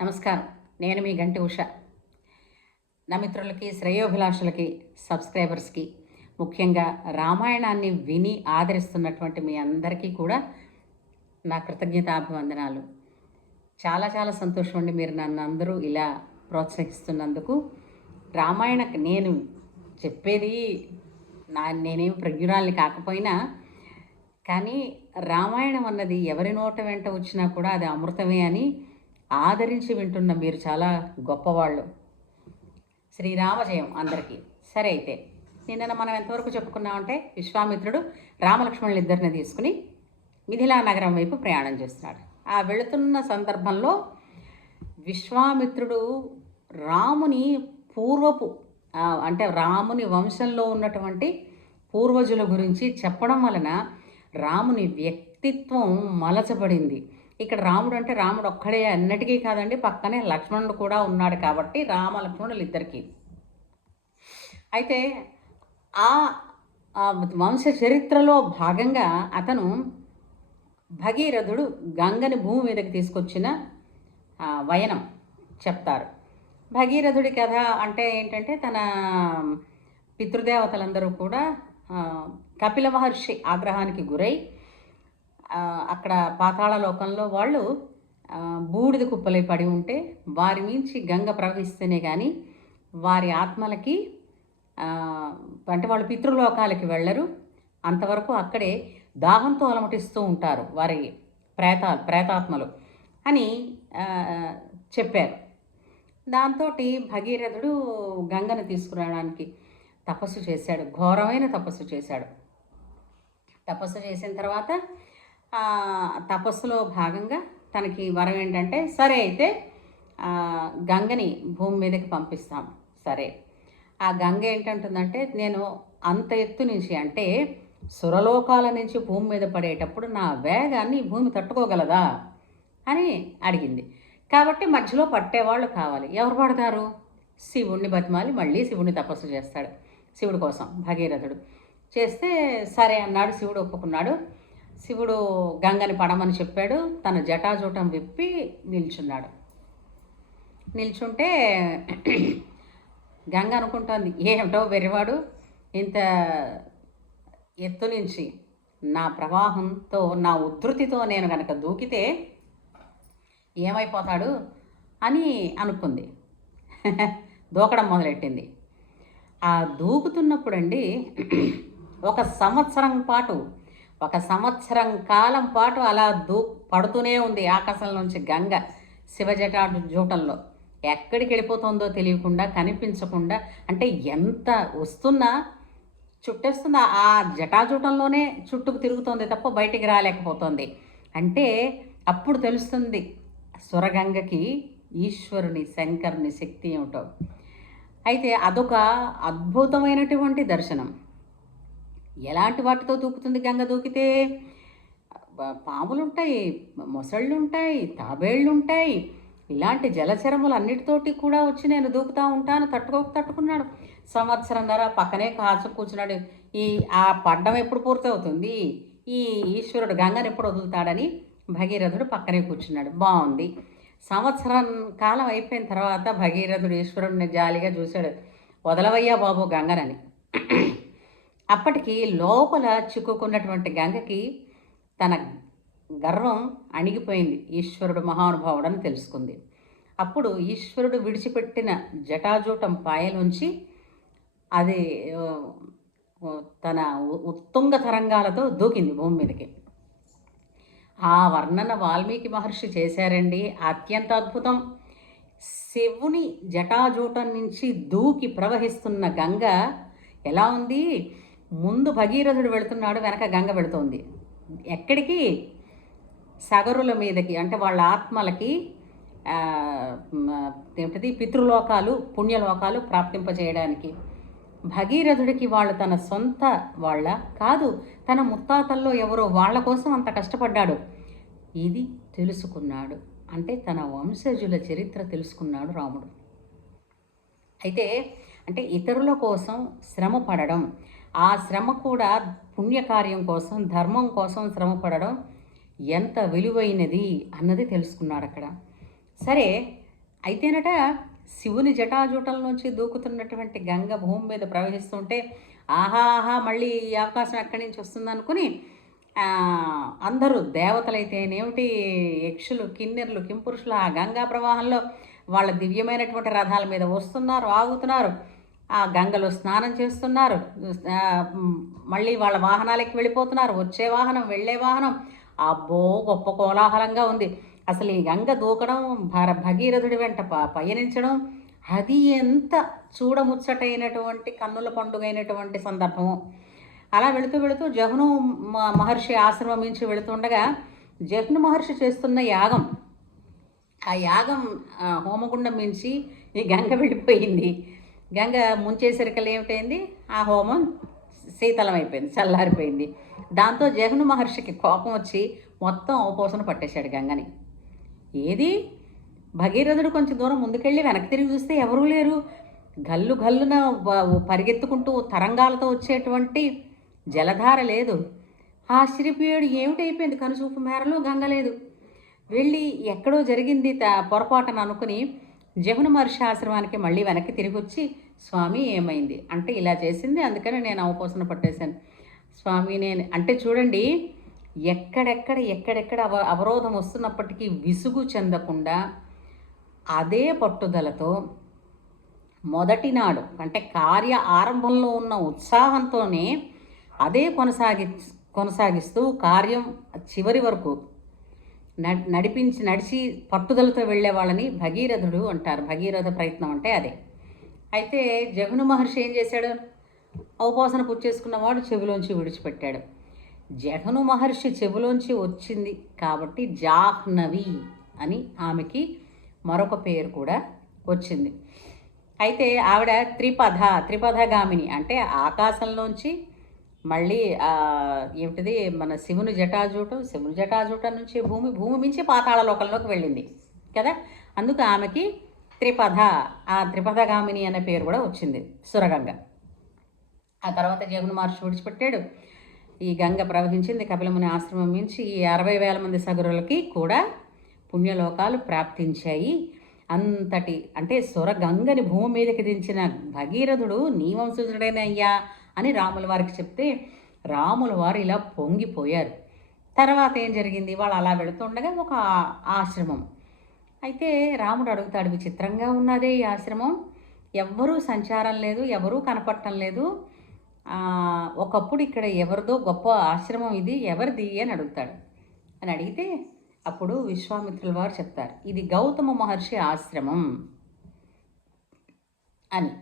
నమస్కారం. నేను మీ గంటి ఉష. నా మిత్రులకి, శ్రేయోభిలాషులకి, సబ్స్క్రైబర్స్కి, ముఖ్యంగా రామాయణాన్ని విని ఆదరిస్తున్నటువంటి మీ అందరికీ కూడా నా కృతజ్ఞతాభివందనాలు. చాలా చాలా సంతోషం అండి మీరు నన్ను అందరూ ఇలా ప్రోత్సహిస్తున్నందుకు. నేను చెప్పేది నేనేం ప్రజ్ఞురాల్ని కాకపోయినా, కానీ రామాయణం అన్నది ఎవరి నోట వెంట వచ్చినా కూడా అది అమృతమే అని ఆదరించి వింటున్న మీరు చాలా గొప్పవాళ్ళు. శ్రీరామజయం అందరికీ. సరే, అయితే నిన్న మనం ఎంతవరకు చెప్పుకున్నామంటే, విశ్వామిత్రుడు రామలక్ష్మణులు ఇద్దరిని తీసుకుని మిథిలా నగరం వైపు ప్రయాణం చేస్తున్నాడు. ఆ వెళుతున్న సందర్భంలో విశ్వామిత్రుడు రాముని పూర్వపు అంటే రాముని వంశంలో ఉన్నటువంటి పూర్వజుల గురించి చెప్పడం వలన రాముని వ్యక్తిత్వం మలచబడింది. ఇక్కడ రాముడు అంటే రాముడు ఒక్కడే అన్నిటికీ కాదండి, పక్కనే లక్ష్మణుడు కూడా ఉన్నాడు. కాబట్టి రామలక్ష్మణులు ఇద్దరికి. అయితే ఆ వంశ చరిత్రలో భాగంగా అతను భగీరథుడు గంగని భూమి మీదకి తీసుకొచ్చిన వయనం చెప్తారు. భగీరథుడి కథ అంటే ఏంటంటే, తన పితృదేవతలందరూ కూడా కపిల మహర్షి ఆగ్రహానికి గురై అక్కడ పాతాళ లోకంలో వాళ్ళు బూడిద కుప్పలై పడి ఉంటే, వారి మించి గంగ ప్రవహిస్తేనే కానీ వారి ఆత్మలకి అంటే వాళ్ళు పితృలోకాలకి వెళ్ళరు. అంతవరకు అక్కడే దాహంతో అలమటిస్తూ ఉంటారు వారి ప్రేతాత్మలు అని చెప్పారు. దాంతో భగీరథుడు గంగను తీసుకురావడానికి తపస్సు చేశాడు. ఘోరమైన తపస్సు చేశాడు. తపస్సు చేసిన తర్వాత తపస్సులో భాగంగా తనకి వరం ఏంటంటే, సరే అయితే గంగని భూమి మీదకి పంపిస్తాం. సరే, ఆ గంగ ఏంటంటుందంటే, నేను అంత ఎత్తు నుంచి అంటే సురలోకాల నుంచి భూమి మీద పడేటప్పుడు నా వేగాన్ని భూమి తట్టుకోగలదా అని అడిగింది. కాబట్టి మధ్యలో పట్టేవాళ్ళు కావాలి. ఎవరు పడతారు? శివుణ్ణి బతిమాలి మళ్ళీ శివుణ్ణి తపస్సు చేస్తాడు. శివుడి కోసం భగీరథుడు చేస్తే సరే అన్నాడు. శివుడు ఒప్పుకున్నాడు. శివుడు గంగని పడమని చెప్పాడు. తన జటాజూటం విప్పి నిల్చున్నాడు. నిల్చుంటే గంగ అనుకుంటోంది, ఏమిటో వెర్రివాడు ఇంత ఎత్తు నుంచి నా ప్రవాహంతో, నా ఉద్ధృతితో నేను కనుక దూకితే ఏమైపోతాడు అని అనుకుంది. దూకడం మొదలెట్టింది. ఆ దూకుతున్నప్పుడండి ఒక సంవత్సరం కాలం పాటు అలా పడుతూనే ఉంది ఆకాశం నుంచి గంగ శివజటాజూటంలో. ఎక్కడికి వెళ్ళిపోతుందో తెలియకుండా, కనిపించకుండా, అంటే ఎంత వస్తున్నా చుట్టేస్తుంది. ఆ జటాజూటంలోనే చుట్టుకు తిరుగుతోంది తప్ప బయటికి రాలేకపోతుంది. అంటే అప్పుడు తెలుస్తుంది సురగంగకి ఈశ్వరుని, శంకరుని శక్తి ఏమిటో. అయితే అదొక అద్భుతమైనటువంటి దర్శనం. ఎలాంటి వాటితో దూకుతుంది గంగ? దూకితే పాములుంటాయి, మొసళ్ళుంటాయి, తాబేళ్ళుంటాయి, ఇలాంటి జలచరములు అన్నిటితోటి కూడా వచ్చి నేను దూకుతూ ఉంటాను. తట్టుకున్నాడు. సంవత్సరంన్నర పక్కనే కాచు కూర్చున్నాడు. ఆ పడ్డం ఎప్పుడు పూర్తవుతుంది, ఈ ఈశ్వరుడు గంగను ఎప్పుడు వదులుతాడని భగీరథుడు పక్కనే కూర్చున్నాడు. బాగుంది. సంవత్సరం కాలం అయిపోయిన తర్వాత భగీరథుడు ఈశ్వరుడిని జాలిగా చూశాడు. వదలవయ్యా బాబు గంగనని. అప్పటికి లోపల చిక్కుకున్నటువంటి గంగకి తన గర్వం అణిగిపోయింది. ఈశ్వరుడు మహానుభావుడని తెలుసుకుంది. అప్పుడు ఈశ్వరుడు విడిచిపెట్టిన జటాజూటం పాయలోంచి అది తన ఉత్తుంగ తరంగాలతో దూకింది భూమి మీదకి. ఆ వర్ణన వాల్మీకి మహర్షి చేశారండి. అత్యంత అద్భుతం. శివుని జటాజూటం నుంచి దూకి ప్రవహిస్తున్న గంగ ఎలా ఉంది? ముందు భగీరథుడు వెళుతున్నాడు, వెనక గంగ వెళుతోంది. ఎక్కడికి? సగరుల మీదకి, అంటే వాళ్ళ ఆత్మలకి ఏమిటది, పితృలోకాలు, పుణ్యలోకాలు ప్రాప్తింపజేయడానికి. భగీరథుడికి వాళ్ళు తన సొంత వాళ్ళ కాదు, తన ముత్తాతల్లో ఎవరో వాళ్ళ కోసం అంత కష్టపడ్డాడు. ఇది తెలుసుకున్నాడు. అంటే తన వంశజుల చరిత్ర తెలుసుకున్నాడు రాముడు. అయితే అంటే ఇతరుల కోసం శ్రమ పడడం, ఆ శ్రమ కూడా పుణ్యకార్యం కోసం, ధర్మం కోసం శ్రమ పడడం ఎంత విలువైనది అన్నది తెలుసుకున్నాడు అక్కడ. సరే, అయితేనట శివుని జటాజూటల నుంచి దూకుతున్నటువంటి గంగ భూమి మీద ప్రవహిస్తుంటే ఆహా ఆహా మళ్ళీ ఈ అవకాశం ఎక్కడి నుంచి వస్తుంది అనుకుని అందరూ దేవతలైతేనేమిటి, యక్షులు, కిన్నెర్లు, కింపురుషులు ఆ గంగా ప్రవాహంలో వాళ్ళ దివ్యమైనటువంటి రథాల మీద వస్తున్నారు, ఆగుతున్నారు, ఆ గంగలో స్నానం చేస్తున్నారు, మళ్ళీ వాళ్ళ వాహనాలకి వెళ్ళిపోతున్నారు, వచ్చే వాహనం వెళ్ళే వాహనం. అబ్బో గొప్ప కోలాహలంగా ఉంది. అసలు ఈ గంగ దూకడం, భగీరథుడి వెంట పయనించడం, అది ఎంత చూడముచ్చటైనటువంటి కన్నుల పండుగైనటువంటి సందర్భము. అలా వెళుతూ వెళుతూ జహ్ను మహర్షి ఆశ్రమం నుంచి వెళుతుండగా జహ్ను మహర్షి చేస్తున్న యాగం, ఆ యాగం హోమగుండం మించి ఈ గంగ వెళ్ళిపోయింది. గంగ ముంచేసరికలు ఏమిటైంది, ఆ హోమం శీతలం అయిపోయింది, చల్లారిపోయింది. దాంతో జహ్ను మహర్షికి కోపం వచ్చి మొత్తం అవపోసన పట్టేశాడు గంగని. ఏది భగీరథుడు కొంచెం దూరం ముందుకెళ్ళి వెనక్కి తిరిగి చూస్తే ఎవరూ లేరు. గల్లు గల్లున పరిగెత్తుకుంటూ తరంగాలతో వచ్చేటువంటి జలధార లేదు. ఆశ్చర్యపోయాడు, ఏమిటైపోయింది, కనుచూపు మేరలో గంగ లేదు. వెళ్ళి ఎక్కడో జరిగింది పొరపాటున అనుకుని జహ్ను మహర్షి ఆశ్రమానికి మళ్ళీ వెనక్కి తిరిగి వచ్చి, స్వామి ఏమైంది అంటే, ఇలా చేసింది అందుకని నేను అవపోసన పట్టేశాను స్వామి. నేను అంటే చూడండి, ఎక్కడెక్కడ అవరోధం వస్తున్నప్పటికీ విసుగు చెందకుండా అదే పట్టుదలతో మొదటి నాడు అంటే కార్య ఆరంభంలో ఉన్న ఉత్సాహంతోనే అదే కొనసాగిస్తూ కార్యం చివరి వరకు నడిచి పట్టుదలతో వెళ్ళే వాళ్ళని భగీరథుడు అంటారు. భగీరథ ప్రయత్నం అంటే అదే. అయితే జహ్ను మహర్షి ఏం చేశాడు, అవపోసన పుచ్చేసుకున్నవాడు చెవిలోంచి విడిచిపెట్టాడు. జహ్ను మహర్షి చెవిలోంచి వచ్చింది కాబట్టి జాహ్నవి అని ఆమెకి మరొక పేరు కూడా వచ్చింది. అయితే ఆవిడ త్రిపథగామిని అంటే ఆకాశంలోంచి మళ్ళీ ఏమిటిది మన శివుని జటాజూటం నుంచి భూమి మించి పాతాళ లోకంలోకి వెళ్ళింది కదా. అందుకు ఆమెకి త్రిపథగామిని అనే పేరు కూడా వచ్చింది, సురగంగ. ఆ తర్వాత జగన్ మహర్షి విడిచిపెట్టాడు. ఈ గంగ ప్రవహించింది కపిలముని ఆశ్రమం నుంచి ఈ 60,000 మంది సగురులకి కూడా పుణ్యలోకాలు ప్రాప్తించాయి. అంతటి అంటే సురగంగని భూమి మీదకి దించిన భగీరథుడు నీ వంశజుడైనయ్యా అని రాముల వారికి చెప్తే రాముల వారు ఇలా పొంగిపోయారు. తర్వాత ఏం జరిగింది, వాళ్ళు అలా వెళుతుండగా ఒక ఆశ్రమం. అయితే రాముడు అడుగుతాడు, విచిత్రంగా ఉన్నదే ఈ ఆశ్రమం, ఎవ్వరూ సంచారం లేదు, ఎవరూ కనపడటం లేదు. ఒకప్పుడు ఇక్కడ ఎవరిదో గొప్ప ఆశ్రమం, ఇది ఎవరిది అని అడుగుతాడు. అని అడిగితే అప్పుడు విశ్వామిత్రుల వారు చెప్తారు, ఇది గౌతమ మహర్షి ఆశ్రమం అని.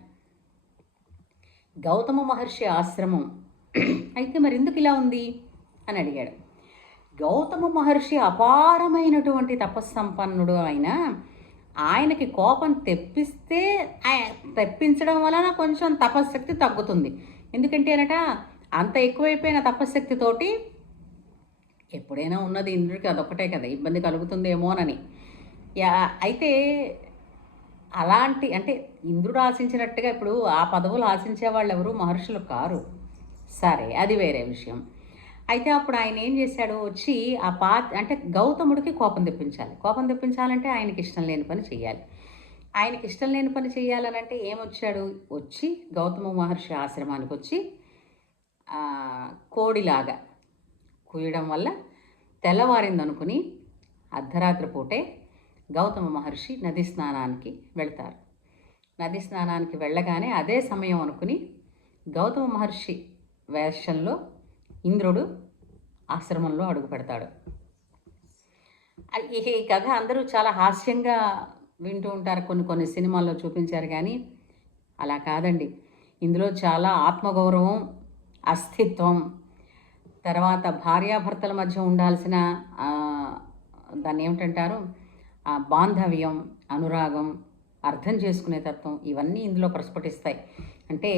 గౌతమ మహర్షి ఆశ్రమం అయితే మరి ఎందుకు ఇలా ఉంది అని అడిగాడు. గౌతమ మహర్షి అపారమైనటువంటి తపస్సంపన్నుడు అయిన ఆయనకి కోపం తెప్పించడం వలన కొంచెం తపశ్శక్తి తగ్గుతుంది. ఎందుకంటే అనట అంత ఎక్కువైపోయిన తపశ్శక్తితోటి ఎప్పుడైనా ఉన్నది ఇంద్రుడికి అదొకటే కదా, ఇబ్బంది కలుగుతుందేమోనని. అయితే అలాంటి అంటే ఇంద్రుడు ఆశించినట్టుగా ఇప్పుడు ఆ పదవులు ఆశించే వాళ్ళు ఎవరు మహర్షులు కారు. సరే, అది వేరే విషయం. అయితే అప్పుడు ఆయన ఏం చేశాడు, వచ్చి అంటే గౌతముడికి కోపం తెప్పించాలంటే ఆయనకి ఇష్టం లేని పని చేయాలి. ఆయనకి ఇష్టం లేని పని చేయాలనంటే ఏమొచ్చాడు, వచ్చి గౌతమ మహర్షి ఆశ్రమానికి వచ్చి కోడిలాగా కూయడం వల్ల తెల్లవారిందనుకుని అర్ధరాత్రి పూటే గౌతమ మహర్షి నది స్నానానికి వెళ్తారు. నది స్నానానికి వెళ్ళగానే అదే సమయం అనుకుని గౌతమ మహర్షి వేషంలో ఇంద్రుడు ఆశ్రమంలో అడుగు పెడతాడు. ఈ కథ అందరూ చాలా హాస్యంగా వింటూ ఉంటారు, కొన్ని సినిమాల్లో చూపించారు, కానీ అలా కాదండి. ఇందులో చాలా ఆత్మగౌరవం, అస్తిత్వం, తర్వాత భార్యాభర్తల మధ్య ఉండాల్సిన దాన్ని ఏమిటంటారు, బాంధవ్యం, అనురాగం, అర్థం చేసుకునే తత్వం, ఇవన్నీ ఇందులో ప్రస్ఫుటిస్తాయి. అంటే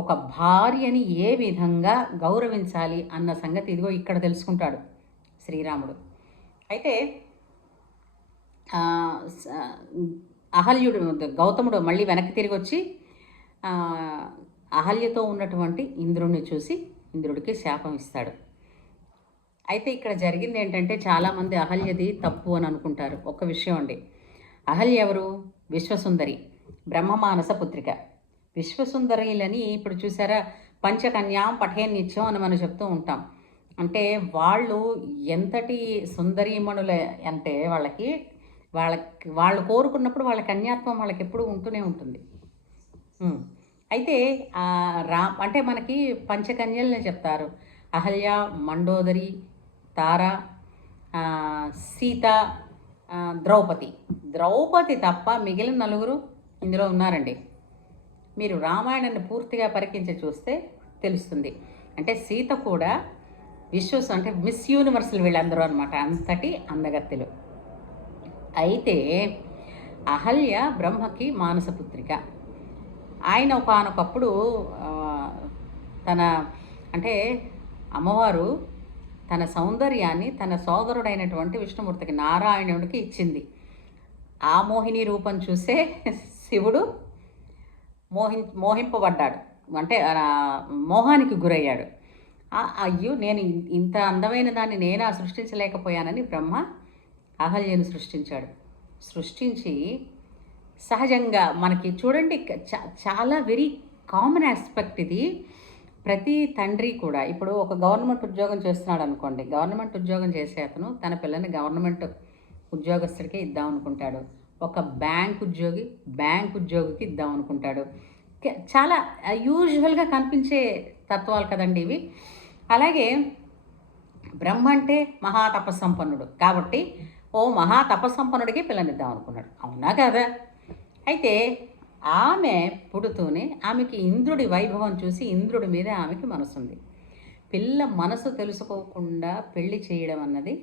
ఒక భార్యని ఏ విధంగా గౌరవించాలి అన్న సంగతి ఇదిగో ఇక్కడ తెలుసుకుంటాడు శ్రీరాముడు. అయితే గౌతముడు మళ్ళీ వెనక్కి తిరిగి వచ్చి అహల్యతో ఉన్నటువంటి ఇంద్రుడిని చూసి ఇంద్రుడికి శాపం ఇస్తాడు. అయితే ఇక్కడ జరిగింది ఏంటంటే చాలామంది అహల్యది తప్పు అని అనుకుంటారు. ఒక విషయం అండి, అహల్య ఎవరు? విశ్వసుందరి, బ్రహ్మమానస పుత్రిక. విశ్వసుందరిలని ఇప్పుడు చూసారా, పంచకన్యాం పఠే నిత్యం అని మనం చెప్తూ ఉంటాం. అంటే వాళ్ళు ఎంతటి సుందరీమణుల అంటే వాళ్ళు కోరుకున్నప్పుడు వాళ్ళ కన్యాత్వం వాళ్ళకి ఎప్పుడు ఉంటూనే ఉంటుంది. అయితే అంటే మనకి పంచకన్యల్ని చెప్తారు. అహల్య, మండోదరి, తార, సీత, ద్రౌపది తప్ప మిగిలిన నలుగురు ఇందులో ఉన్నారండి. మీరు రామాయణాన్ని పూర్తిగా పరికించి చూస్తే తెలుస్తుంది. అంటే సీత కూడా అంటే మిస్ యూనివర్సల్ వీళ్ళందరూ అనమాట, అంతటి అందగత్తెలు. అయితే అహల్య బ్రహ్మకి మానసపుత్రిక. ఆయన ఒకనొకప్పుడు తన అంటే అమ్మవారు తన సౌందర్యాన్ని తన సోదరుడైనటువంటి విష్ణుమూర్తికి, నారాయణుడికి ఇచ్చింది. ఆ మోహిని రూపం చూసే శివుడు మోహింపబడ్డాడు, అంటే మోహానికి గురయ్యాడు. అయ్యో, నేను ఇంత అందమైన దాన్ని నేనా సృష్టించలేకపోయానని బ్రహ్మ అహల్యను సృష్టించి సహజంగా మనకి చూడండి, చాలా వెరీ కామన్ ఆస్పెక్ట్ ఇది. ప్రతి తండ్రి కూడా ఇప్పుడు ఒక గవర్నమెంట్ ఉద్యోగం చేస్తున్నాడు అనుకోండి, గవర్నమెంట్ ఉద్యోగం చేసే అతను తన పిల్లని గవర్నమెంట్ ఉద్యోగస్తుడికే ఇద్దాం అనుకుంటాడు. ఒక బ్యాంక్ ఉద్యోగికి ఇద్దాం అనుకుంటాడు. చాలా యూజువల్గా కనిపించే తత్వాలు కదండి ఇవి. అలాగే బ్రహ్మ అంటే మహాతపస్సంపన్నుడు కాబట్టి మహాతపస్సంపన్నుడికి పిల్లనిద్దాం అనుకున్నాడు. అవునా కదా? అయితే ఆమె పుడుతూనే ఆమెకి ఇంద్రుడి వైభవం చూసి ఇంద్రుడి మీద ఆమెకి మనసుంది. పిల్ల మనసు తెలుసుకోకుండా పెళ్లి చేయడం అన్నది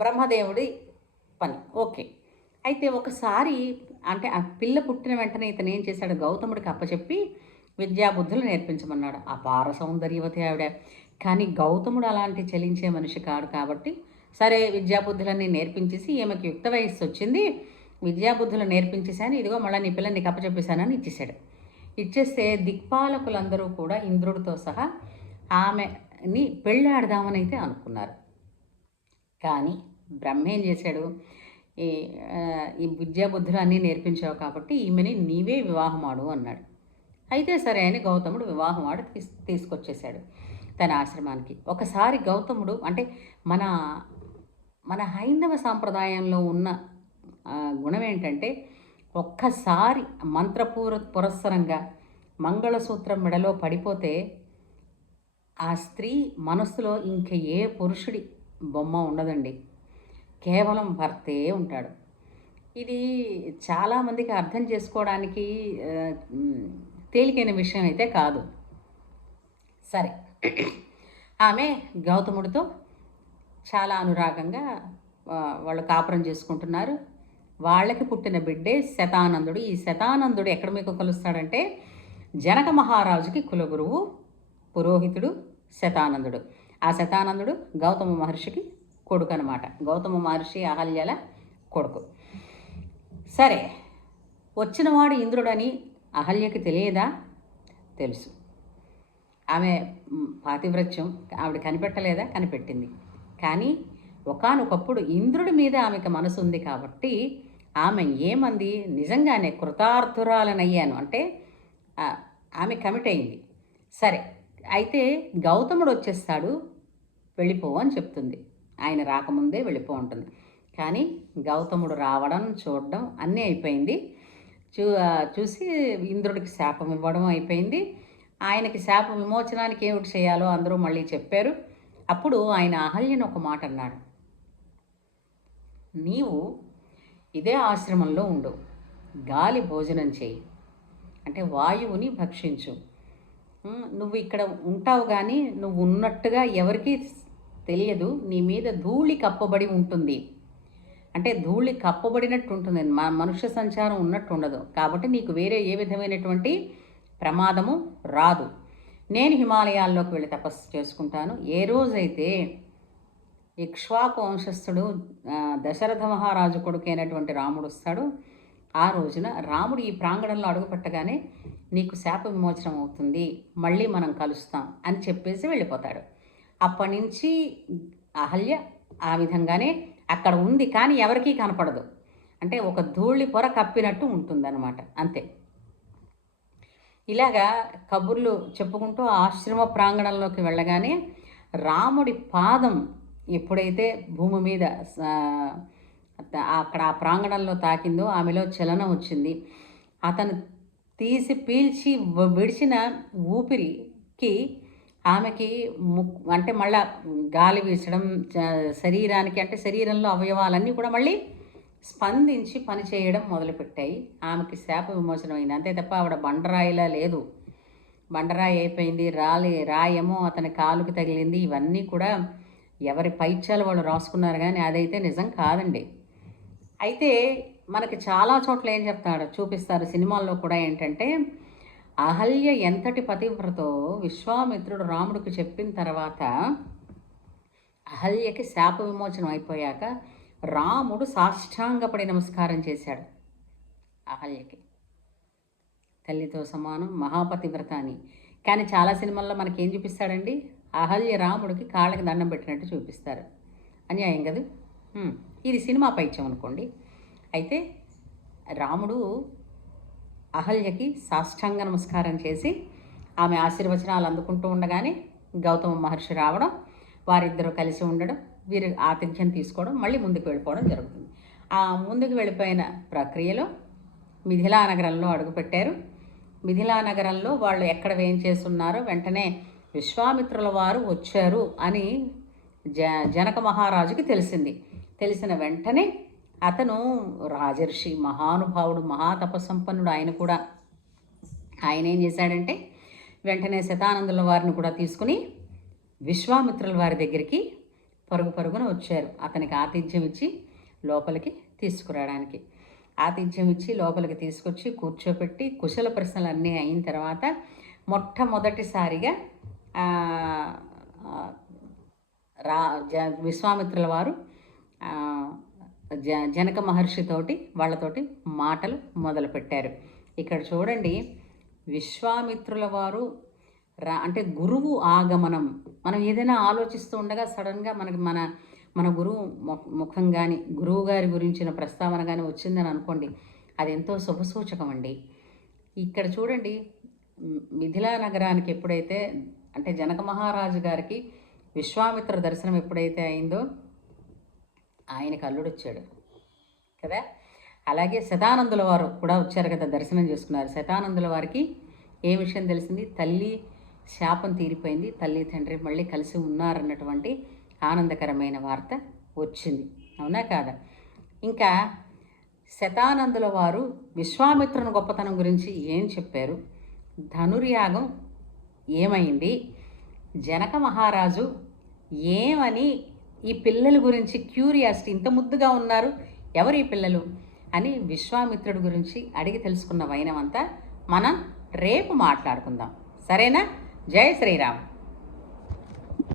బ్రహ్మదేవుడి పని. ఓకే. అయితే ఒకసారి అంటే ఆ పిల్ల పుట్టిన వెంటనే ఇతను ఏం చేశాడు, గౌతముడికి అప్పచెప్పి విద్యాబుద్ధులు నేర్పించమన్నాడు. అపార సౌందర్యవతి ఆవిడ. కానీ గౌతముడు అలాంటి చలించే మనిషి కాడు కాబట్టి సరే విద్యాబుద్ధులన్నీ నేర్పించేసి ఈమెకి యుక్త వయస్సు వచ్చింది, విద్యాబుద్ధులు నేర్పించేశాను, ఇదిగో మళ్ళీ నీ పిల్లని నీకు అప్పచెప్పేశానని ఇచ్చేశాడు. ఇచ్చేస్తే దిక్పాలకులందరూ కూడా ఇంద్రుడితో సహా ఆమెని పెళ్ళాడదామని అయితే అనుకున్నారు. కానీ బ్రహ్మ ఏం చేశాడు, ఈ విద్యాబుద్ధులు అన్నీ నేర్పించావు కాబట్టి ఈమెని నీవే వివాహం ఆడు అన్నాడు. అయితే సరే అని గౌతముడు వివాహం ఆడి తీసుకొచ్చేశాడు తన ఆశ్రమానికి. ఒకసారి గౌతముడు అంటే మన హైందవ సాంప్రదాయంలో ఉన్న గుణం ఏంటంటే, ఒక్కసారి పురస్సరంగా మంగళసూత్రం మెడలో పడిపోతే ఆ స్త్రీ మనస్సులో ఇంక ఏ పురుషుడి బొమ్మ ఉండదండి, కేవలం భర్తే ఉంటాడు. ఇది చాలామందికి అర్థం చేసుకోవడానికి తేలికైన విషయం అయితే కాదు. సరే, ఆమె గౌతముడితో చాలా అనురాగంగా వాళ్ళు కాపురం చేసుకుంటున్నారు. వాళ్ళకి పుట్టిన బిడ్డే శతానందుడు. ఈ శతానందుడు ఎక్కడ మీకు కలుస్తాడంటే, జనక మహారాజుకి కులగురువు పురోహితుడు శతానందుడు. ఆ శతానందుడు గౌతమ మహర్షికి కొడుకు అనమాట. గౌతమ మహర్షి అహల్యల కొడుకు. సరే, వచ్చినవాడు ఇంద్రుడని అహల్యకి తెలియదా? తెలుసు. ఆమె పాతివ్రత్యం ఆవిడ కనిపెట్టలేదా? కనిపెట్టింది. కానీ ఒకానొకప్పుడు ఇంద్రుడి మీద ఆమెకు మనసు ఉంది కాబట్టి ఆమె ఏమంది, నిజంగానే కృతార్థురాలనయ్యాను అంటే ఆమె కమిట్ అయింది. సరే, అయితే గౌతముడు వచ్చేస్తాడు, వెళ్ళిపో అని చెప్తుంది. ఆయన రాకముందే వెళ్ళిపో ఉంటుంది. కానీ గౌతముడు రావడం చూడడం అన్నీ అయిపోయింది. చూసి ఇంద్రుడికి శాపం ఇవ్వడం అయిపోయింది. ఆయనకి శాప విమోచనానికి ఏమిటి చేయాలో అందరూ మళ్ళీ చెప్పారు. అప్పుడు ఆయన అహల్యను ఒక మాట అన్నాడు, నీవు ఇదే ఆశ్రమంలో ఉండు, గాలి భోజనం చేయి, అంటే వాయువుని భక్షించు. నువ్వు ఇక్కడ ఉంటావు కానీ నువ్వు ఉన్నట్టుగా ఎవరికీ తెలియదు, నీ మీద ధూళి కప్పబడి ఉంటుంది. అంటే ధూళి కప్పబడినట్టు ఉంటుంది, మనుష్య సంచారం ఉన్నట్టు ఉండదు. కాబట్టి నీకు వేరే ఏ విధమైనటువంటి ప్రమాదము రాదు. నేను హిమాలయాల్లోకి వెళ్ళి తపస్సు చేసుకుంటాను. ఏ రోజైతే ఇక్ష్వాకు వంశస్థుడు దశరథ మహారాజు కొడుకైనటువంటి రాముడు వస్తాడు, ఆ రోజున రాముడు ఈ ప్రాంగణంలో అడుగుపెట్టగానే నీకు శాప విమోచనం అవుతుంది, మళ్ళీ మనం కలుస్తాం అని చెప్పేసి వెళ్ళిపోతాడు. అప్పటి నుంచి అహల్య ఆ విధంగానే అక్కడ ఉంది, కానీ ఎవరికీ కనపడదు. అంటే ఒక ధూళి పొర కప్పినట్టు ఉంటుందన్నమాట, అంతే. ఇలాగా కబుర్లు చెప్పుకుంటూ ఆశ్రమ ప్రాంగణంలోకి వెళ్ళగానే రాముడి పాదం ఎప్పుడైతే భూమి మీద అక్కడ ఆ ప్రాంగణంలో తాకిందో ఆమెలో చలనం వచ్చింది. అతను తీసి పీల్చి విడిచిన ఊపిరికి ఆమెకి అంటే మళ్ళా గాలి వీచడం, శరీరానికి అంటే శరీరంలో అవయవాలన్నీ కూడా మళ్ళీ స్పందించి పనిచేయడం మొదలుపెట్టాయి. ఆమెకి శాప విమోచనమైంది, అంతే తప్ప ఆవిడ బండరాయిలా లేదు. బండరాయి అయిపోయింది, రాయేమో అతని కాలుకి తగిలింది. ఇవన్నీ కూడా ఎవరి పైత్యాలు వాళ్ళు రాసుకున్నారు, కానీ అదైతే నిజం కాదండి. అయితే మనకి చాలా చోట్ల ఏం చెప్తాడు చూపిస్తారు సినిమాల్లో కూడా, ఏంటంటే అహల్య ఎంతటి పతివ్రతో విశ్వామిత్రుడు రాముడికి చెప్పిన తర్వాత అహల్యకి శాప విమోచనం అయిపోయాక రాముడు సాష్టాంగపడి నమస్కారం చేశాడు అహల్యకి. తల్లితో సమానం, మహాపతివ్రత అని. కానీ చాలా సినిమాల్లో మనకేం చూపిస్తాడండి, అహల్య రాముడికి కాళ్ళకి దండం పెట్టినట్టు చూపిస్తారు. అన్యాయం కదా. ఇది సినిమా పైత్యం అనుకోండి. అయితే రాముడు అహల్యకి సాష్టాంగ నమస్కారం చేసి ఆమె ఆశీర్వచనాలు అందుకుంటూ ఉండగానే గౌతమ మహర్షి రావడం, వారిద్దరూ కలిసి ఉండడం, వీరు ఆతిథ్యం తీసుకోవడం, మళ్ళీ ముందుకు వెళ్ళిపోవడం జరుగుతుంది. ఆ ముందుకు వెళ్ళిపోయిన ప్రక్రియలో మిథిలా నగరంలో అడుగుపెట్టారు. మిథిలా నగరంలో వాళ్ళు ఎక్కడ ఏం చేస్తున్నారో వెంటనే విశ్వామిత్రుల వారు వచ్చారు అని జనక మహారాజుకి తెలిసింది. తెలిసిన వెంటనే అతను రాజర్షి, మహానుభావుడు, మహాతపసంపన్నుడు. ఆయన ఏం చేశాడంటే వెంటనే శతానందుల వారిని కూడా తీసుకుని విశ్వామిత్రుల వారి దగ్గరికి పరుగున వచ్చారు. అతనికి ఆతిథ్యం ఇచ్చి లోపలికి తీసుకురావడానికి. ఆతిథ్యం ఇచ్చి లోపలికి తీసుకొచ్చి కూర్చోపెట్టి కుశల ప్రశ్నలు అన్నీ అయిన తర్వాత మొట్టమొదటిసారిగా విశ్వామిత్రుల వారు జనక మహర్షితోటి వాళ్ళతోటి మాటలు మొదలుపెట్టారు. ఇక్కడ చూడండి, విశ్వామిత్రుల వారు అంటే గురువు ఆగమనం. మనం ఏదైనా ఆలోచిస్తూ ఉండగా సడన్గా మనకి మన గురువు ముఖం కానీ గురువు గారి గురించిన ప్రస్తావన కానీ వచ్చిందని అనుకోండి, అది ఎంతో శుభసూచకం అండి. ఇక్కడ చూడండి, మిథిలా నగరానికి ఎప్పుడైతే అంటే జనక మహారాజు గారికి విశ్వామిత్ర దర్శనం ఎప్పుడైతే అయిందో ఆయనకు అల్లుడు వచ్చాడు కదా. అలాగే శతానందుల వారు కూడా వచ్చారు కదా, దర్శనం చేసుకున్నారు. శతానందుల వారికి ఏ విషయం తెలిసింది, తల్లి శాపం తీరిపోయింది, తల్లి తండ్రి మళ్ళీ కలిసి ఉన్నారన్నటువంటి ఆనందకరమైన వార్త వచ్చింది, అవునా కాదా. ఇంకా శతానందుల వారు విశ్వామిత్రుని గొప్పతనం గురించి ఏం చెప్పారు, ధనుర్యాగం ఏమైంది, జనక మహారాజు ఏమని ఈ పిల్లల గురించి క్యూరియాసిటీ, ఇంత ముద్దుగా ఉన్నారు ఎవరు ఈ పిల్లలు అని విశ్వామిత్రుడి గురించి అడిగి తెలుసుకున్న వైనమంతా మనం రేపు మాట్లాడుకుందాం, సరేనా. జై శ్రీరామ్.